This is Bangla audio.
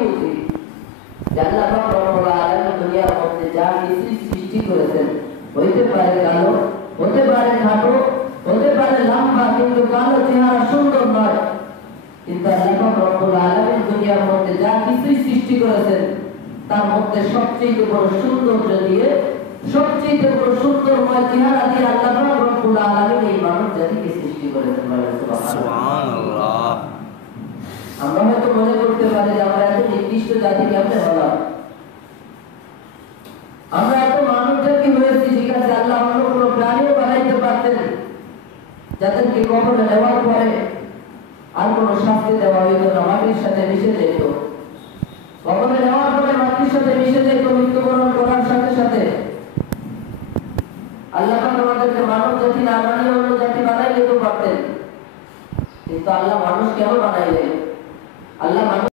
বুঝি যে আল্লাহ পাক রব্বুল আলামিন দুনিয়ার মধ্যে যা কিছু সৃষ্টি করেছেন, হইতে পারে কালো, হতে পারে খাটো, হতে পারে লম্বা, কিন্তু কালো চেহারা সুন্দর নয়। কিন্তু আল্লাহ পাক রব্বুল আলামিন দুনিয়ার মধ্যে যা কিছু সৃষ্টি করেছেন তার মধ্যে সবচেয়ে বড় সৌন্দর্য দিয়ে, সবচেয়ে বড় সুন্দরময় চেহারা দিয়ে আল্লাহ পাক রব্বুল আলামিন এই মানব জাতিকে সৃষ্টি করেছেন। সুবহানাল্লাহ। আমরা হয়তো মনে করতে পারি যে আমরা এত নির্দিষ্ট জাতি কেমনে হলাম, আমরা এত মানব জাতি হয়েছি, ঠিক আছে, আল্লাহ অন্য কোনো প্রাণীও বানাইতে পারতেন যাদেরকে কবরে নেওয়ার পরে আর কোনো শাস্তি দেওয়া হইত না, মাটির সাথে মিশে যেত। কবরে নেওয়ার পরে মাটির সাথে মিশে যেত, মৃত্যুবরণ করার সাথে সাথে। আল্লাহ পাক আমাদেরকে মানব জাতি না বানিয়ে অন্য জাতি বানাই দিতে পারতেন, কিন্তু আল্লাহ মানুষ কেন বানাইলেন? আল্লাহ